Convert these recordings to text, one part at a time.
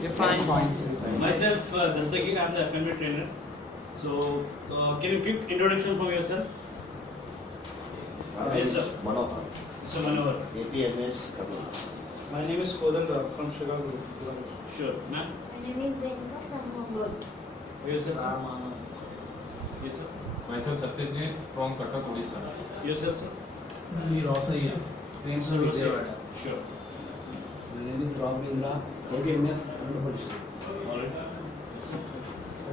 You're fine. Myself, Dastagir, I am the F&B trainer. So, can you give introduction from yourself? Yes, sir. Manohar, Mr. Manohar. APMS, Kabul. My name is Kodanda from Chicago. Sure. Ma'am? My name is Venuka from Mongol. Yourself, sir? Ramana. Yes, sir. Myself Satyajit from Cuttack, Odisha. Yourself, sir? Me Rosaiya. Friends of Vijayawada. Sure. My name is Ravindra, APMS, Andhra Pradesh. All right. Yes, sir.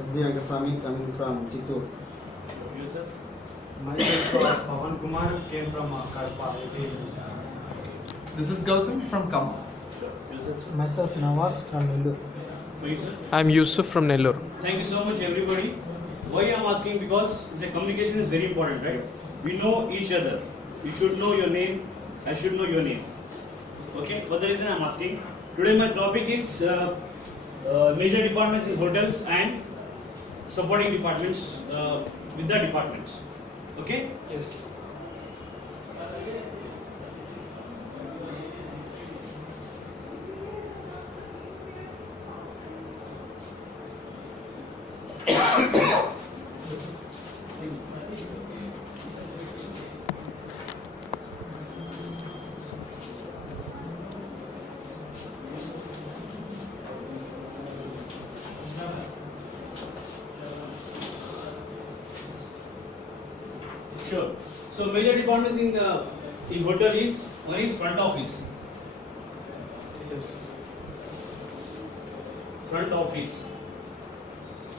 SB Agaswamy coming from Chittoor. Yourself? Myself Pavan Kumar came from Karpa. This is Gautam from Kama. Sure. Yourself, sir? Myself Nawaz from Nellore. For you, sir? I'm Yusuf from Nellore. Thank you so much, everybody. Why I'm asking, because the communication is very important, right? We know each other. You should know your name. I should know your name. Okay. For the reason I'm asking. Today my topic is major departments in hotels and supporting departments with the departments. Okay. Yes. Sure. So major departments in hotel is, one is front office. Yes. Front office.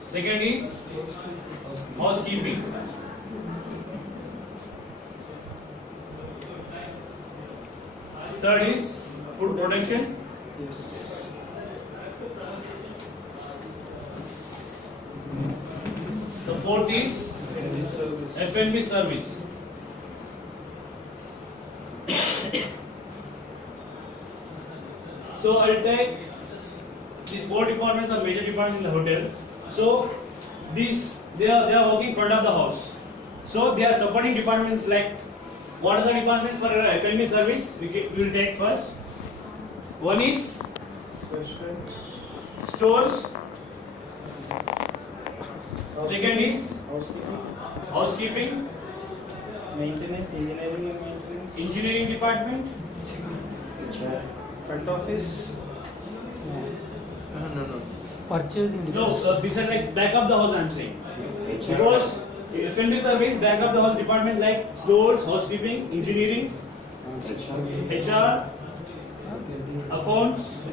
Second is housekeeping. Third is food production. Yes. The fourth is Service. F&B service. So I'll take these four departments are major departments in the hotel. So these they are working front of the house. So they are supporting departments like, what are the departments for F&B service? We will take first. One is Restaurant. stores. Second is Housekeeping. housekeeping, Maintenance. Engineering and maintenance. engineering department, Front office. No. Purchasing no, beside like back of the house I'm saying. HR. Because F&B service, back of the house department like stores, housekeeping, engineering, HR, accounts,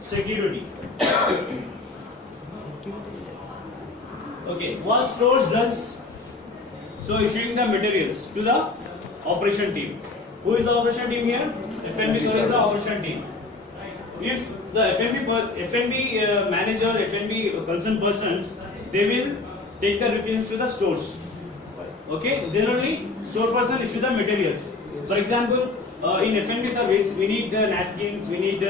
security. Okay, what stores does? So issuing the materials to the operation team. Who is the operation team here? F&B service is the operation team. If the F&B manager, F&B concerned persons, they will take the requisitions to the stores. Okay, then only store person issue the materials. For example, in F&B service, we need napkins, we need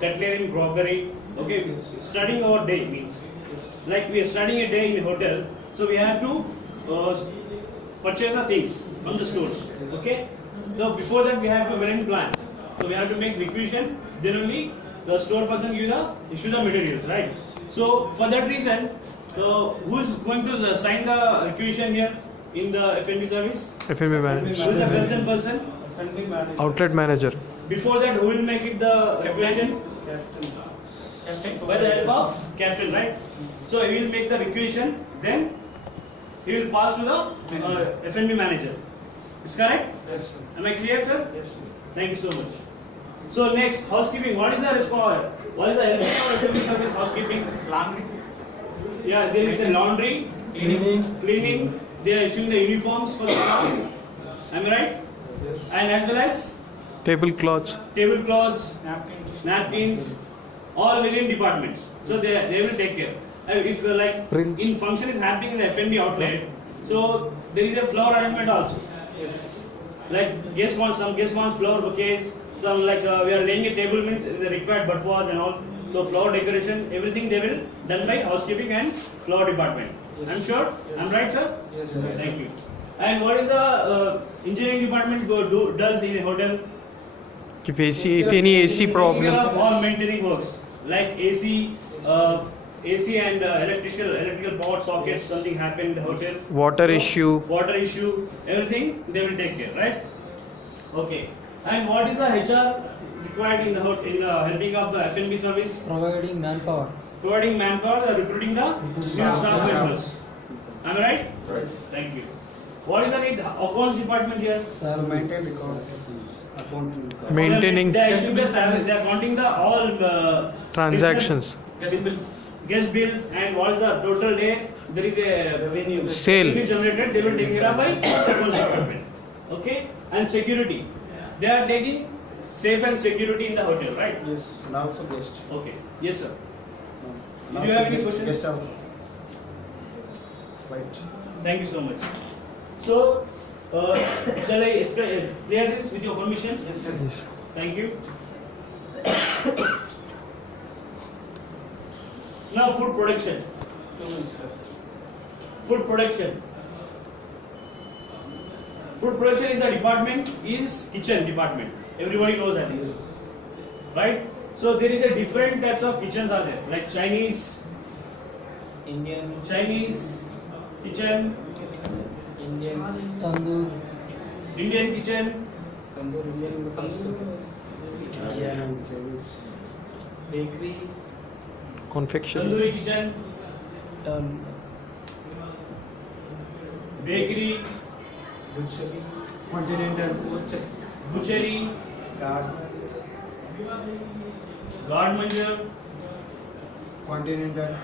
cutlery and crockery. Okay, starting our day means, like we are starting a day in a hotel, so we have to purchase the things from the stores. Okay, so before that we have a wedding plan. So we have to make requisition, then only the store person issue the materials, right? So for that reason, who's going to sign the requisition here in the F&B service? F&B Who is the concerned person? F&B manager. Outlet manager. Before that, who will make it the requisition? Captain. By the help of captain, right? So he will make the requisition, then he will pass to the F&B manager. Is correct? Yes, sir. Am I clear, sir? Yes, sir. Thank you so much. So next, housekeeping. What is the response? What is the help of F&B service? Housekeeping. Laundry. Yeah, there is a laundry, cleaning. They are issuing the uniforms for the staff. Am I right? Yes. And as well as Tablecloths. tablecloths, Napkins. napkins, all within departments. So they will take care. If like Prints. in function is happening in the F&B outlet, so there is a flower arrangement also. Yes. Like guest wants flower bouquets. Some like we are laying a table means the required butwas and all. So flower decoration, everything they will done by housekeeping and flower department. I'm sure. I'm right, sir. Yes. Thank you. And what is the engineering department does in a hotel? If any AC Taking care problem, of all maintaining works like AC and electrical power sockets. Something happened in the hotel. water issue, Everything they will take care, right? Okay. And what is the HR required in the helping of the F&B service? providing manpower, Providing manpower, recruiting the new staff members. Am I right? Yes. Thank you. What is the need? Accounts department here. Maintain records. Accounting. maintaining They are issuing the salary. They are counting the all transactions, guest bills, and what is the total day there is a revenue Sale. generated. They will take care of by accounts department. Okay. And security. They are taking safe and security in the hotel, right? Yes. And also guest. Okay. Yes, sir. And Do you have any guest- questions? Guest also. Right. Thank you so much. So, shall I clear this with your permission? yes. Thank you. Now, food production. Food production. Food production is a department, is kitchen department. Everybody knows that, right? So there is a different types of kitchens are there, like Chinese kitchen, Tandoor, Indian kitchen, Yeah, and Chinese. Bakery, confection, tandoori kitchen, bakery, butchery, continental butchery, guard, guard manager, continental,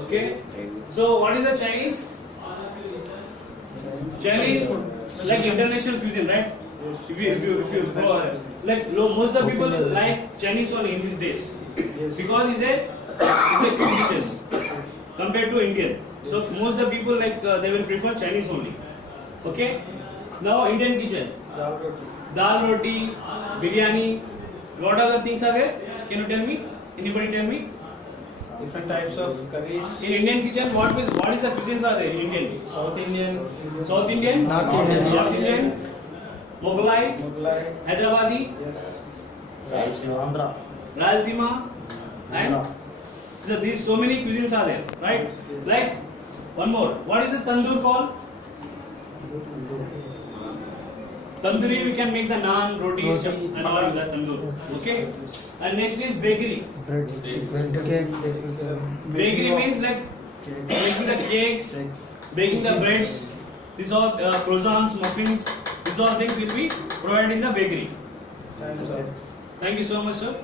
okay? So what is the Chinese? Chinese, like international cuisine, right? If you go, like most of the people like Chinese only in these days, because it's a quick dishes compared to Indian. So most of the people like they will prefer Chinese only. Okay. Now Indian kitchen, dal roti, biryani. What other things are there? Can you tell me? Anybody tell me? different types of curries, In Indian kitchen, what is the cuisines are there in Indian? South Indian, South Indian, North Indian. North Indian, Mughlai, Mughlai, Hyderabadi, yes, Andhra. Rayalaseema, and so these so many cuisines are there, right? Like one more. What is the tandoor called? Tandoori, we can make the naan, rotis, and all in that tandoor. Okay. And next is bakery. Bakery means like making the cakes, baking the breads. These all croissants, muffins. These all things will be provided in the bakery. times of Thank you so much, sir.